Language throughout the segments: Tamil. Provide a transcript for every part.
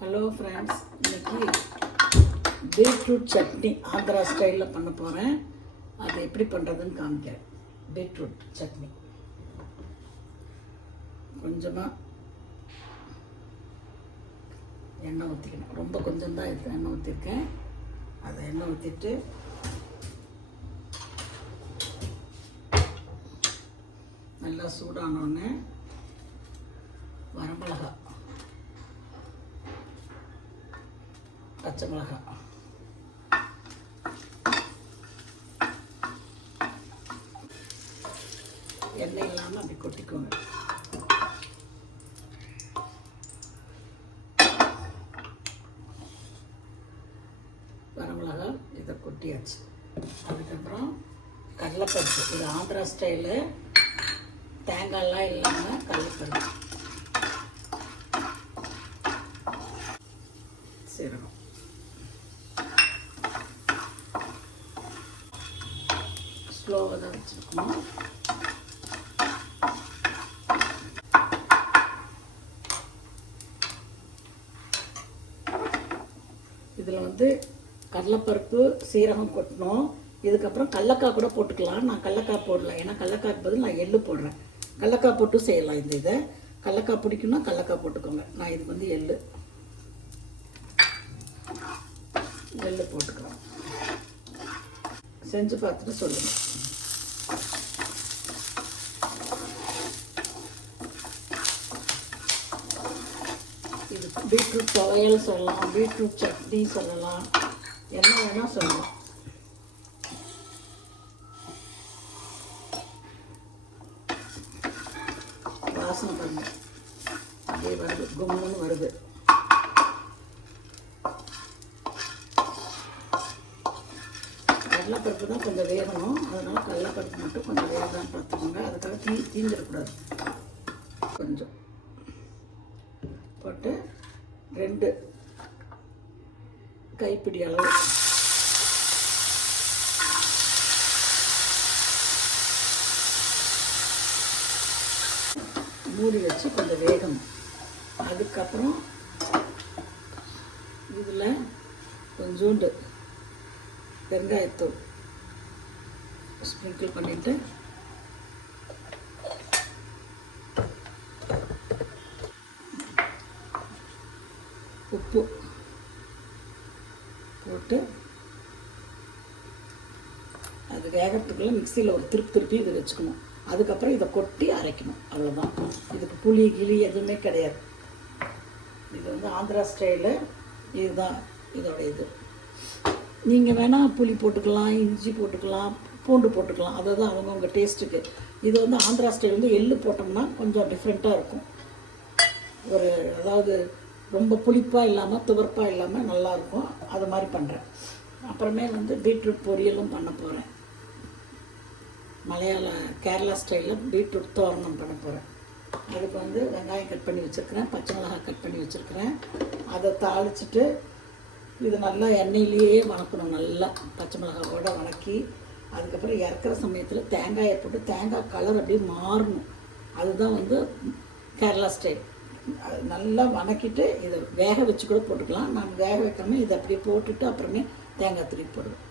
ஹலோ ஃப்ரெண்ட்ஸ், இன்றைக்கி பீட்ரூட் சட்னி ஆந்திரா ஸ்டைலில் பண்ண போகிறேன். அது எப்படி பண்ணுறதுன்னு காமிக்கிறேன். பீட்ரூட் சட்னி கொஞ்சமாக எண்ணெய் ஊற்றிக்கணும். ரொம்ப கொஞ்சம்தான் எண்ணெய் ஊற்றிருக்கேன். அதை எண்ணெய் ஊற்றிட்டு நல்லா சூடானோடனே வரமிளகா, பச்சை மிளகாய், எண்ணெய் இல்லாமல் அப்படி கொட்டிக்கோங்க. வரமிளகாய் இதை கொட்டியாச்சு. அதுக்கப்புறம் கடலைப்பருப்பு, இது ஆந்திரா ஸ்டைலு, தேங்காயெல்லாம் இல்லாமல் கடலைப்பருப்பு, சீரகம், ஸ்லோவாக தான் வச்சுருக்கணும். இதில் கடலைப்பருப்பு, சீரகம் கொட்டணும். இதுக்கப்புறம் கடலக்காய் கூட போட்டுக்கலாம். நான் கடலக்காய் போடல, ஏன்னா கடலக்காய்க்கு பதில் நான் எள்ளு போடுறேன். கடலக்காய் போட்டு செய்யலாம். இதை கடலக்காய் பிடிக்குன்னா கடலக்காய் போட்டுக்கோங்க. நான் இதுக்கு எள்ளு போட்டுக்கலாம். செஞ்சு பார்த்துட்டு சொல்லுங்கள். இது பீட்ரூட் துவையல் சொல்லலாம், பீட்ரூட் சட்னி சொல்லலாம், என்ன வேணால் சொல்லலாம். வாசனை பண்ணு அப்படியே வருது, கும்முன்னு வருது. கடலைப்பருப்பு தான் கொஞ்சம் வேகணும், அதனால் கடலைப்பருப்பு மட்டும் கொஞ்சம் வேகதான் பார்த்துக்கோங்க. அதுக்காக தீஞ்சிடக்கூடாது. கொஞ்சம் போட்டு 2 கைப்பிடி அளவு மூடி வச்சு கொஞ்சம் வேகணும். அதுக்கப்புறம் இதில் கொஞ்சோண்டு வெங்காயத்தூள் ஸ்ப்ரிங்கிள் பண்ணிவிட்டு உப்பு போட்டு அது வேகத்துக்குள்ளே மிக்சியில் ஒரு திருப்பி இதை வச்சுக்கணும். அதுக்கப்புறம் இதை கொட்டி அரைக்கணும். அவ்வளோதான். இதுக்கு புளி கிளி எதுவுமே கிடையாது. இது ஆந்திரா ஸ்டைலு. இதுதான் இதோட இது. நீங்கள் வேணால் புளி போட்டுக்கலாம், இஞ்சி போட்டுக்கலாம், பூண்டு போட்டுக்கலாம். அதாவது அவங்கவுங்க டேஸ்ட்டுக்கு. இது ஆந்திரா ஸ்டைல் எள்ளு போட்டோம்னா கொஞ்சம் டிஃப்ரெண்ட்டாக இருக்கும். அதாவது ரொம்ப புளிப்பாக இல்லாமல் துவர்ப்பாக இல்லாமல் நல்லாயிருக்கும். அது மாதிரி பண்ணுறேன். அப்புறமே பீட்ரூட் பொரியலும் பண்ண போகிறேன். கேரளா ஸ்டைலில் பீட்ரூட் தோரணம் பண்ண போகிறேன். அதுக்கு வெங்காயம் கட் பண்ணி வச்சுருக்கிறேன், பச்சை மிளகாய் கட் பண்ணி வச்சுருக்கிறேன். அதை தாளிச்சிட்டு இது நல்லா எண்ணெயிலேயே வணக்கணும். நல்லா பச்சை மிளகாவோட வணக்கி அதுக்கப்புறம் இறக்குற சமயத்தில் தேங்காயை போட்டு தேங்காய் கலர் அப்படியே மாறணும். அதுதான் கேரளா ஸ்டைல். அது நல்லா வணக்கிட்டு இதை வேக வச்சு கூட போட்டுக்கலாம். நான் வேக வைக்காமல் இதை அப்படியே போட்டுட்டு அப்புறமே தேங்காய் திருப்பி போடுவேன்.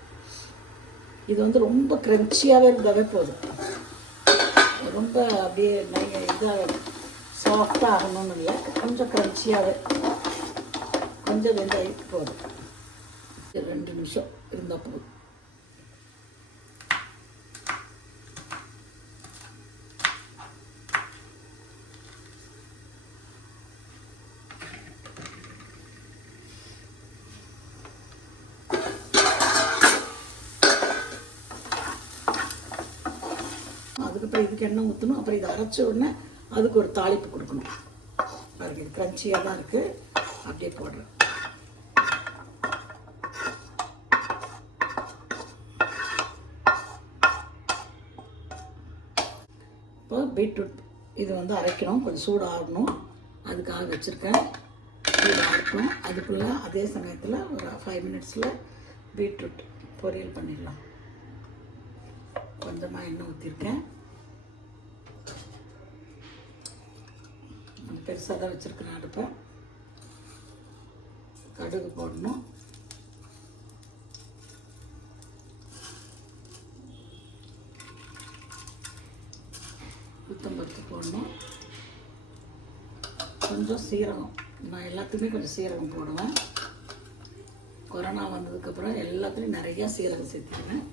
இது ரொம்ப க்ரன்ச்சியாகவே இருந்தாவே போதும். ரொம்ப அப்படியே இதாக சாஃப்டாக ஆகணும்னு இல்லை, கொஞ்சம் க்ரன்ச்சியாகவே கொஞ்சம் வெந்தாயிட்டு போதும். 2 நிமிஷம் இருந்தால் போதும். அதுக்கப்புறம் இதுக்கு எண்ணெய் ஊற்றணும். அப்புறம் இதை அரைச்ச உடனே அதுக்கு ஒரு தாளிப்பு கொடுக்கணும். பாருங்க, இது க்ரன்ச்சியாக தான் இருக்குது. அப்படியே போடுறேன். இப்போ பீட்ரூட் இது அரைக்கணும். கொஞ்சம் சூடாகணும். அதுக்காக வச்சுருக்கேன். சூடாகட்டும். அதுக்குள்ளே அதே சமயத்தில் ஒரு 5 மினிட்ஸில் பீட்ரூட் பொரியல் பண்ணிடலாம். கொஞ்சமாக எண்ணெய் ஊற்றிருக்கேன். பெருசாக தான் வச்சுருக்கிறேன் அடுப்பை. கடுகு போடணும், உளுத்தம்பருப்பு போடணும், கொஞ்சம் சீரகம். நான் எல்லாத்துக்குமே கொஞ்சம் சீரகம் போடுவேன். கொரோனா வந்ததுக்கப்புறம் எல்லாத்துலேயும் நிறையா சீரகம் சேர்த்துக்குவேன்.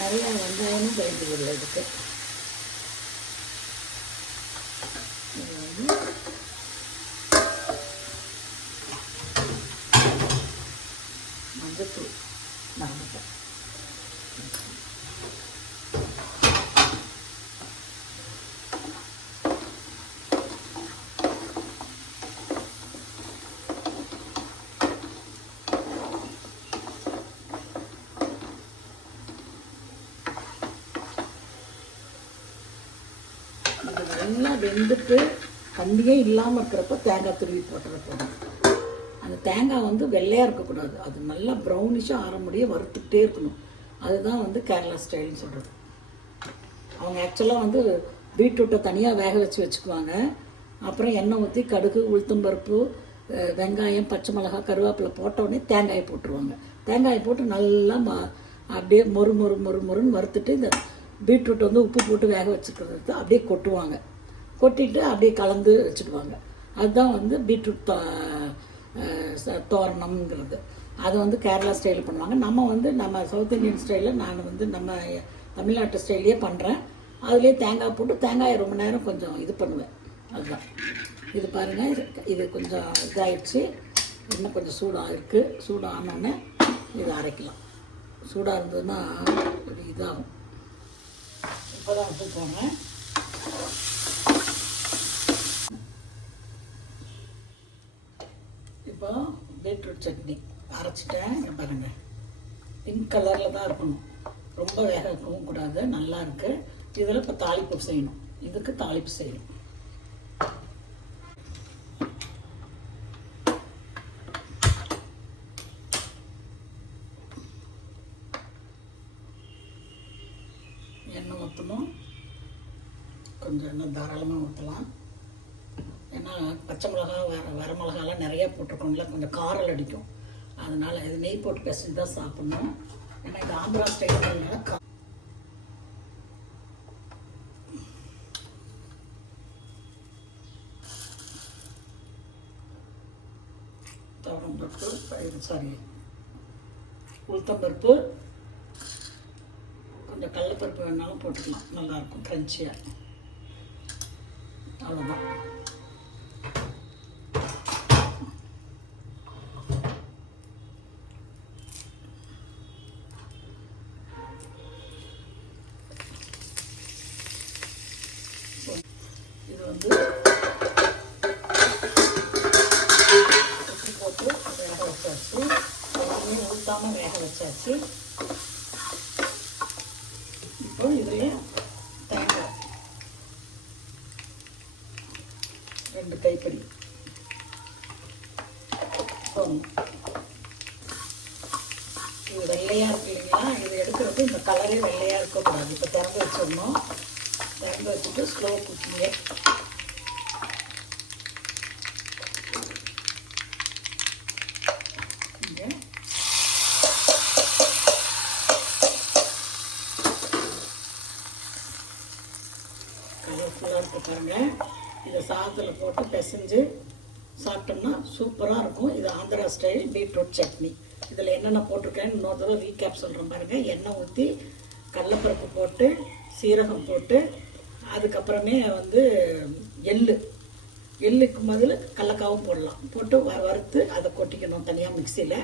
நிறையா வெங்காயமும் பயன்படுது இதுக்கு. இது வந்து மஞ்சத்தூள் மறந்துட்டேன். நல்லா வெந்துட்டு தண்ணியே இல்லாமல் இருக்கிறப்ப தேங்காய் துருவி போட்டுற போதும். அந்த தேங்காய் வந்து வெள்ளையாக இருக்கக்கூடாது, அது நல்லா ப்ரௌனிஷாக ஆற முடிய வறுத்துக்கிட்டே இருக்கணும். அதுதான் வந்து கேரளா ஸ்டைல்னு சொல்கிறது. அவங்க ஆக்சுவலாக வந்து பீட்ரூட்டை தனியாக வேக வச்சுக்குவாங்க. அப்புறம் எண்ணெய் ஊற்றி கடுகு, உளுத்தம்பருப்பு, வெங்காயம், பச்சை மிளகாய், கருவேப்பிலை போட்டோடனே தேங்காயை போட்டுருவாங்க. தேங்காயை போட்டு நல்லா அப்படியே மொறு மொறு மொறு மொறுன்னு வறுத்துட்டு இந்த பீட்ரூட் வந்து உப்பு போட்டு வேக வச்சுக்கிறது அப்படியே கொட்டுவாங்க. கொட்டிட்டு அப்படியே கலந்து வச்சுடுவாங்க. அதுதான் வந்து பீட்ரூட் தோரணம்ங்கிறது. அதை வந்து கேரளா ஸ்டைலில் பண்ணுவாங்க. நம்ம வந்து நம்ம சவுத் இந்தியன் ஸ்டைலில் நான் வந்து நம்ம தமிழ்நாட்டு ஸ்டைல்லையே பண்ணுறேன். அதுலேயே தேங்காய் போட்டு தேங்காயை ரொம்ப நேரம் கொஞ்சம் இது பண்ணுவேன். அதுதான் இது பாருங்கள். இது கொஞ்சம் இதாகிடுச்சு, இன்னும் கொஞ்சம் சூடாக இருக்குது. சூடானோடனே இதை அரைக்கலாம். சூடாக இருந்ததுன்னா இப்படி இதாகும். இப்போ தான் விட்டு போனேன். இப்போ பீட்ரூட் சட்னி அரைச்சிட்டேன். பாருங்கள், பிங்க் கலரில் தான் இருக்கணும், ரொம்ப வேக வைக்கவும் கூடாது. நல்லா இருக்குது. இதில் இப்போ தாளிப்பு செய்யணும். இதுக்கு தாளிப்பு செய்யணும். எண்ணெய் ஊற்றணும், கொஞ்சம் எண்ணெய் தாராளமாக ஊற்றலாம். ஏன்னா பச்சை மிளகா வர மிளகாலாம் நிறையா போட்டிருக்கோம்ல, கொஞ்சம் காரல் அடிக்கும். அதனால் இது நெய் போட்டு பிசைஞ்சு தான் சாப்பிட்ணும். ஏன்னா இது ஆந்திரா ஸ்டைல்னால துவரம்பருப்பு, உளுத்தம்பருப்பு, கொஞ்சம் கடலைப்பருப்பு வேணாலும் போட்டுக்கலாம், நல்லாயிருக்கும் க்ரன்ச்சியாக. அவ்வளோதான். இது வந்து உப்பு போட்டு வேக வச்சாச்சு. எல்லாமே ஊற்றாமல் வேக வச்சாச்சு. இப்போ இதில் தேங்காய் 2 கைப்பிடி போடணும். இது வெள்ளையாக இருக்கு இல்லைங்களா, இது எடுக்கிறப்ப இந்த கலரே வெள்ளையாக இருக்கக்கூடாது. இப்போ திறந்து வச்சிடணும். திறந்து வச்சுட்டு ஸ்லோ குக்கிங்கே கலர்ஃபுல்லாக இருக்குது பாருங்கள். இதை சாதத்தில் போட்டு பிசைஞ்சு சாப்பிட்டோம்னா சூப்பராக இருக்கும். இது ஆந்திரா ஸ்டைல் பீட்ரூட் சட்னி. இதில் என்னென்ன போட்டிருக்கேன்னு இன்னொரு தடவை ரீகேப் சொல்கிறேன் பாருங்கள். எண்ணெய் ஊற்றி கடலைப்பருப்பு போட்டு, சீரகம் போட்டு, அதுக்கப்புறமே வந்து எள்ளுக்கு பதில் கடலக்காவும் போடலாம். போட்டு வறுத்து அதை கொட்டிக்கணும் தனியாக மிக்சியில்.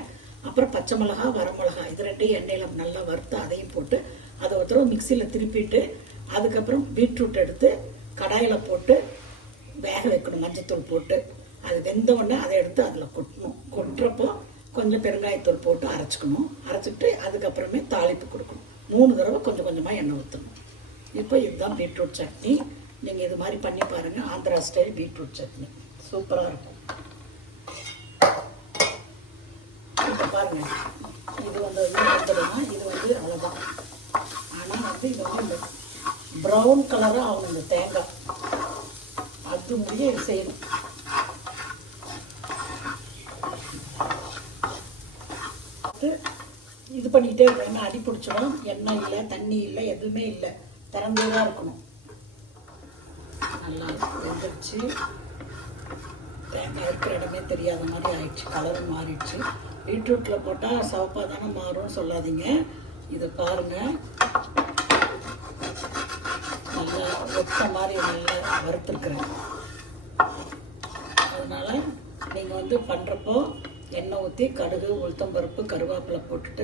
அப்புறம் பச்சை மிளகா, வரமிளகா இது ரெண்டையும் எண்ணெயில் நல்லா வறுத்து அதையும் போட்டு அதை ஒரு தடவை மிக்சியில் திருப்பிட்டு, அதுக்கப்புறம் பீட்ரூட் எடுத்து கடாயில் போட்டு வேக வைக்கணும் மஞ்சத்தூள் போட்டு. அது வெந்த உடனே அதை எடுத்து அதில் கொட்டணும். கொட்டுறப்போ கொஞ்சம் பெருங்காயத்தூள் போட்டு அரைச்சிக்கணும். அரைச்சிட்டு அதுக்கப்புறமே தாளிப்பு கொடுக்கணும். 3 தடவை கொஞ்சம் கொஞ்சமாக எண்ணெய் ஊற்றணும். இப்போ இதுதான் பீட்ரூட் சட்னி. நீங்கள் இது மாதிரி பண்ணி பாருங்கள். ஆந்திரா ஸ்டைல் பீட்ரூட் சட்னி சூப்பராக இருக்கும். இப்போ பாருங்கள், இது வந்து வந்துடும்னா இது வந்து அவ்வளோதான். ஆனால் வந்து இது வந்து ப்ரௌன் கலராக ஆகணும் இந்த தேங்காய், அது முடிய இது செய்யணும். இது பண்ணிக்கிட்டே இருக்காங்க, அடி பிடிச்சிடும். எண்ணெய் இல்லை, தண்ணி இல்லை, எதுவுமே இல்லை, திறந்தே தான் இருக்கணும். நல்லா வெந்துருச்சு. தேங்காய் இருக்கிற இடமே தெரியாத மாதிரி ஆயிடுச்சு, கலரும் மாறிடுச்சு. பீட்ரூட்டில் போட்டால் சிவப்பாக தானே மாறும்னு சொல்லாதீங்க. இது பாருங்கள், நல்லா ஒட்ட மாதிரி நல்லா வறுத்துருக்குறேன். அதனால் நீங்கள் வந்து பண்ணுறப்போ எண்ணெய் ஊற்றி கடுகு, உளுத்தம்பருப்பு, கருவேப்பிலை போட்டுட்டு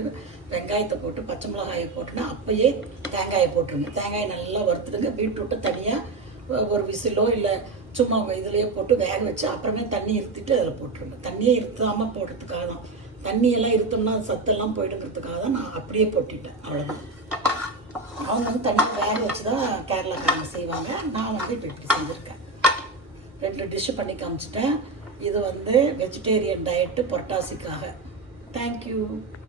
வெங்காயத்தை போட்டு பச்சை மிளகாயை போட்டுன்னா அப்போயே தேங்காயை போட்டுருங்க. தேங்காயை நல்லா வறுத்துடுங்க. பீட்ரூட்டை தனியாக ஒரு விசிலோ இல்லை சும்மா இதுலேயே போட்டு வேக வச்சு அப்புறமே தண்ணி இருத்திட்டு அதில் போட்டுருங்க. தண்ணியே இருத்தாமல் போடுறதுக்காக தான். தண்ணியெல்லாம் இருத்தோம்னா அது சத்தெல்லாம் போயிடுங்கிறதுக்காக தான் நான் அப்படியே போட்டுட்டேன். அவ்வளோதான். அவங்க வந்து தண்ணி வேக வச்சு தான் கேரளாக்காரங்க செய்வாங்க. நான் வந்து இப்போ இப்படி செஞ்சுருக்கேன். 2 டிஷ்ஷு பண்ணி காமிச்சிட்டேன். இது வந்து வெஜிடேரியன் டயட்டு புரட்டாசிக்காக. தேங்க்யூ.